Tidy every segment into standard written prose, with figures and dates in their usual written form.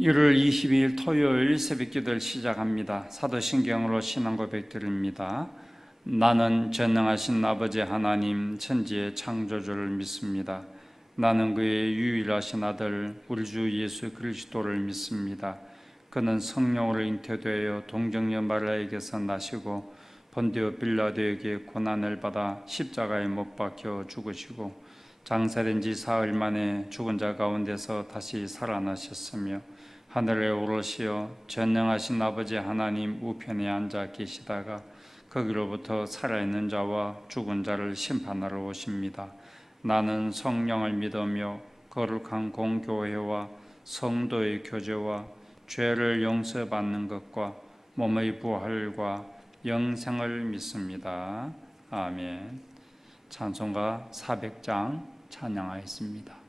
1월 22일 토요일 새벽기도를 시작합니다. 사도신경으로 신앙 고백드립니다. 나는 전능하신 아버지 하나님 천지의 창조주를 믿습니다. 나는 그의 유일하신 아들 우리 주 예수 그리스도를 믿습니다. 그는 성령으로 잉태되어 동정녀 마리아에게서 나시고 본디오 빌라도에게 고난을 받아 십자가에 못 박혀 죽으시고 장사된 지 사흘 만에 죽은 자 가운데서 다시 살아나셨으며 하늘에 오르시어 전능하신 아버지 하나님 우편에 앉아 계시다가 거기로부터 살아있는 자와 죽은 자를 심판하러 오십니다. 나는 성령을 믿으며 거룩한 공교회와 성도의 교제와 죄를 용서받는 것과 몸의 부활과 영생을 믿습니다. 아멘. 찬송가 400장 찬양하였습니다.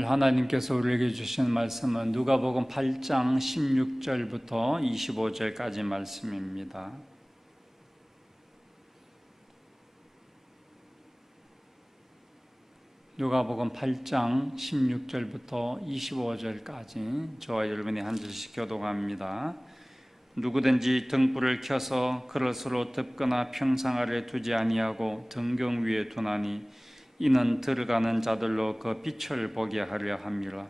오늘 하나님께서 우리에게 주신 말씀은 누가복음 8장 16절부터 25절까지 말씀입니다. 누가복음 8장 16절부터 25절까지 저와 여러분이 한 절씩 교독합니다. 누구든지 등불을 켜서 그릇으로 덮거나 평상 아래 두지 아니하고 등경 위에 두나니 이는 들어가는 자들로 그 빛을 보게 하려 함이라.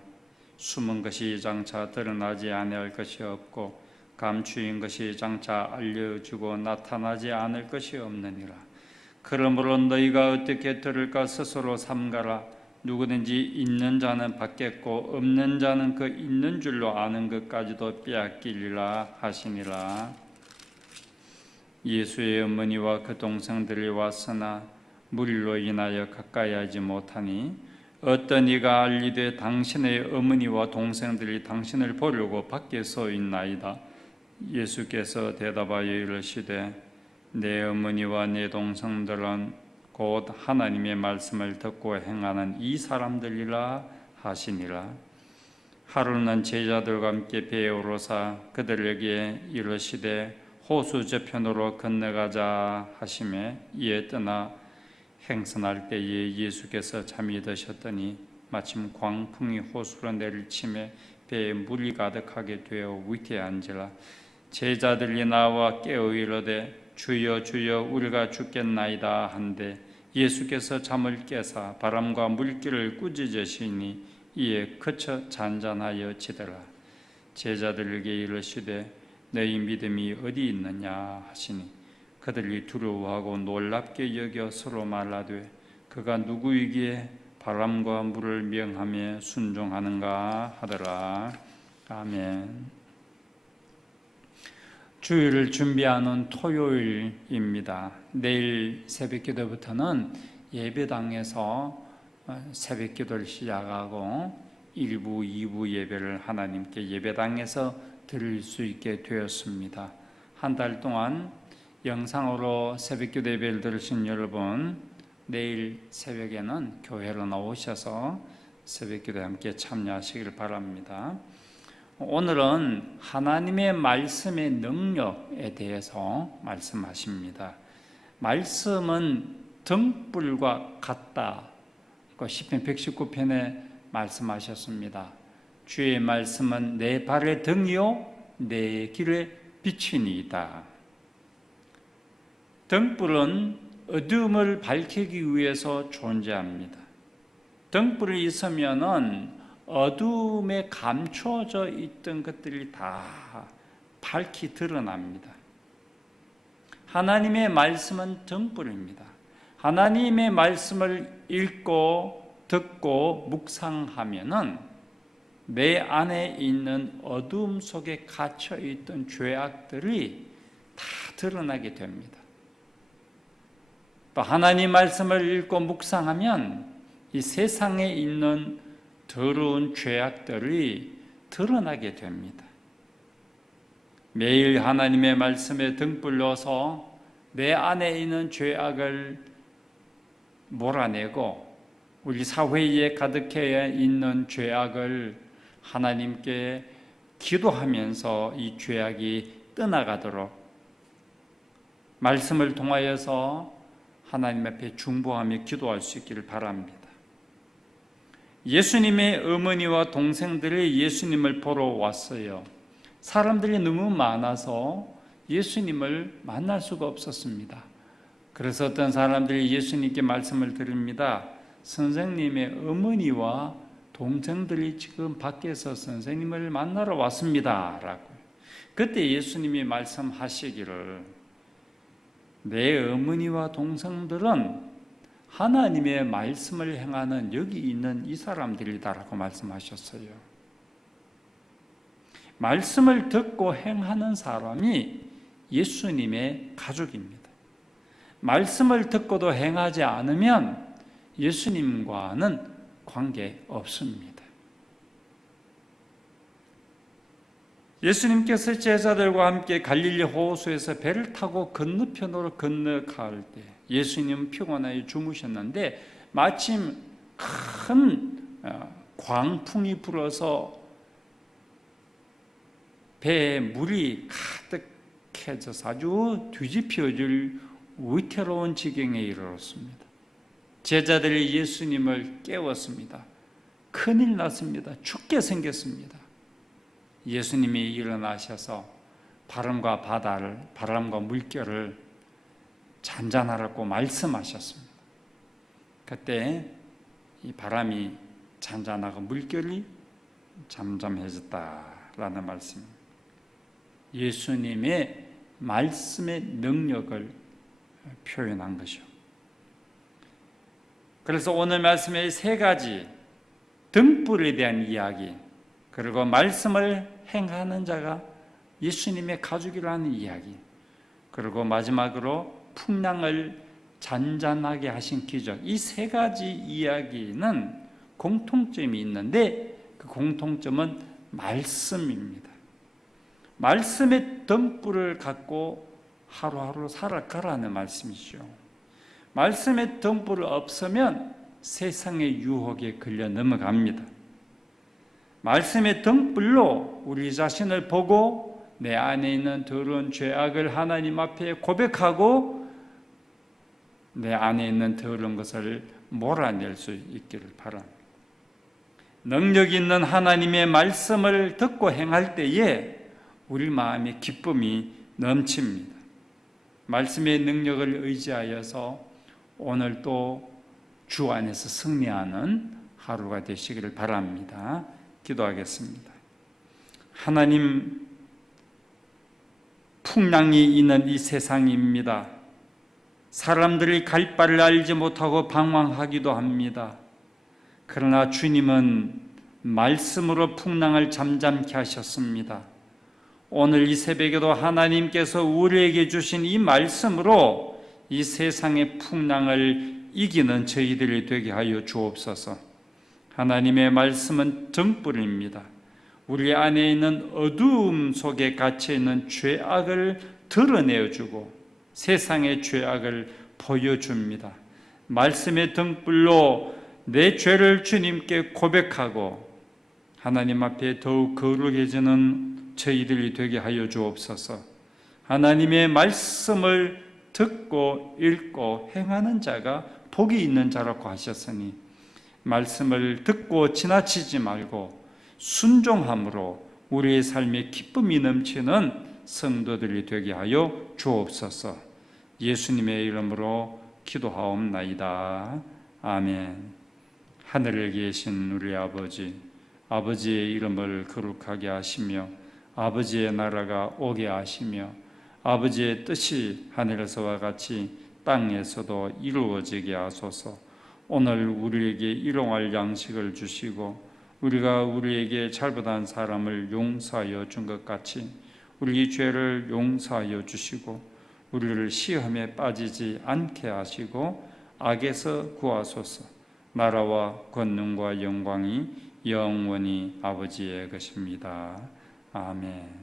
숨은 것이 장차 드러나지 아니할 것이 없고 감추인 것이 장차 알려지고 나타나지 않을 것이 없느니라. 그러므로 너희가 어떻게 들을까 스스로 삼가라. 누구든지 있는 자는 받겠고 없는 자는 그 있는 줄로 아는 것까지도 빼앗기리라 하시니라. 예수의 어머니와 그 동생들이 왔으나 무리로 인하여 가까이 하지 못하니 어떤 이가 알리되 당신의 어머니와 동생들이 당신을 보려고 밖에 서 있나이다. 예수께서 대답하여 이르시되 내 어머니와 내 동생들은 곧 하나님의 말씀을 듣고 행하는 이 사람들이라 하시니라. 하루는 제자들과 함께 배에 오르사 그들에게 이르시되 호수 저편으로 건너가자 하시매 이에 떠나 행선할 때에 예수께서 잠이 드셨더니 마침 광풍이 호수로 내리치매 배에 물이 가득하게 되어 위태에 앉으라. 제자들이 나와 깨어 이르되 주여 주여 우리가 죽겠나이다 한데 예수께서 잠을 깨사 바람과 물기를 꾸짖으시니 이에 그쳐 잔잔하여 지더라. 제자들에게 이르시되 너희 믿음이 어디 있느냐 하시니 그들이 두려워하고 놀랍게 여겨 서로 말하되 그가 누구이기에 바람과 물을 명하며 순종하는가 하더라. 아멘. 주일을 준비하는 토요일입니다. 내일 새벽기도부터는 예배당에서 새벽기도를 시작하고 1부, 2부 예배를 하나님께 예배당에서 드릴 수 있게 되었습니다. 한 달 동안 영상으로 새벽기도 예배를 들으신 여러분, 내일 새벽에는 교회로 나오셔서 새벽기도에 함께 참여하시길 바랍니다. 오늘은 하나님의 말씀의 능력에 대해서 말씀하십니다. 말씀은 등불과 같다. 시편 119편에 말씀하셨습니다. 주의 말씀은 내 발의 등이요 내 길의 빛이니이다. 등불은 어둠을 밝히기 위해서 존재합니다. 등불이 있으면은 어둠에 감춰져 있던 것들이 다 밝히 드러납니다. 하나님의 말씀은 등불입니다. 하나님의 말씀을 읽고 듣고 묵상하면은 내 안에 있는 어둠 속에 갇혀 있던 죄악들이 다 드러나게 됩니다. 또 하나님 말씀을 읽고 묵상하면 이 세상에 있는 더러운 죄악들이 드러나게 됩니다. 매일 하나님의 말씀에 등불러서 내 안에 있는 죄악을 몰아내고 우리 사회에 가득해 있는 죄악을 하나님께 기도하면서 이 죄악이 떠나가도록 말씀을 통하여서 하나님 앞에 중보하며 기도할 수 있기를 바랍니다. 예수님의 어머니와 동생들이 예수님을 보러 왔어요. 사람들이 너무 많아서 예수님을 만날 수가 없었습니다. 그래서 어떤 사람들이 예수님께 말씀을 드립니다. 선생님의 어머니와 동생들이 지금 밖에서 선생님을 만나러 왔습니다. 라고. 그때 예수님이 말씀하시기를 내 어머니와 동생들은 하나님의 말씀을 행하는 여기 있는 이 사람들이다라고 말씀하셨어요. 말씀을 듣고 행하는 사람이 예수님의 가족입니다. 말씀을 듣고도 행하지 않으면 예수님과는 관계 없습니다. 예수님께서 제자들과 함께 갈릴리 호수에서 배를 타고 건너편으로 건너갈 때 예수님은 피곤하여 주무셨는데 마침 큰 광풍이 불어서 배에 물이 가득해져서 아주 뒤집혀질 위태로운 지경에 이르렀습니다. 제자들이 예수님을 깨웠습니다. 큰일 났습니다. 죽게 생겼습니다. 예수님이 일어나셔서 바람과 바다를, 바람과 물결을 잔잔하라고 말씀하셨습니다. 그때 이 바람이 잔잔하고 물결이 잠잠해졌다라는 말씀입니다. 예수님의 말씀의 능력을 표현한 것이요. 그래서 오늘 말씀의 세 가지 등불에 대한 이야기, 그리고 말씀을 행하는 자가 예수님의 가족이라는 이야기, 그리고 마지막으로 풍랑을 잔잔하게 하신 기적, 이 세 가지 이야기는 공통점이 있는데 그 공통점은 말씀입니다. 말씀의 등불을 갖고 하루하루 살아가라는 말씀이죠. 말씀의 등불이 없으면 세상의 유혹에 걸려 넘어갑니다. 말씀의 등불로 우리 자신을 보고 내 안에 있는 더러운 죄악을 하나님 앞에 고백하고 내 안에 있는 더러운 것을 몰아낼 수 있기를 바랍니다. 능력 있는 하나님의 말씀을 듣고 행할 때에 우리 마음에 기쁨이 넘칩니다. 말씀의 능력을 의지하여서 오늘 또 주 안에서 승리하는 하루가 되시기를 바랍니다. 기도하겠습니다. 하나님, 풍랑이 있는 이 세상입니다. 사람들이 갈 바를 알지 못하고 방황하기도 합니다. 그러나 주님은 말씀으로 풍랑을 잠잠케 하셨습니다. 오늘 이 새벽에도 하나님께서 우리에게 주신 이 말씀으로 이 세상의 풍랑을 이기는 저희들이 되게 하여 주옵소서. 하나님의 말씀은 등불입니다. 우리 안에 있는 어두움 속에 갇혀 있는 죄악을 드러내어주고 세상의 죄악을 보여줍니다. 말씀의 등불로 내 죄를 주님께 고백하고 하나님 앞에 더욱 거룩해지는 저희들이 되게 하여 주옵소서. 하나님의 말씀을 듣고 읽고 행하는 자가 복이 있는 자라고 하셨으니 말씀을 듣고 지나치지 말고 순종함으로 우리의 삶에 기쁨이 넘치는 성도들이 되게 하여 주옵소서. 예수님의 이름으로 기도하옵나이다. 아멘. 하늘에 계신 우리 아버지, 아버지의 이름을 거룩하게 하시며 아버지의 나라가 오게 하시며 아버지의 뜻이 하늘에서와 같이 땅에서도 이루어지게 하소서. 오늘 우리에게 일용할 양식을 주시고 우리가 우리에게 잘못한 사람을 용서하여 준 것 같이 우리 죄를 용서하여 주시고 우리를 시험에 빠지지 않게 하시고 악에서 구하소서. 나라와 권능과 영광이 영원히 아버지의 것입니다. 아멘.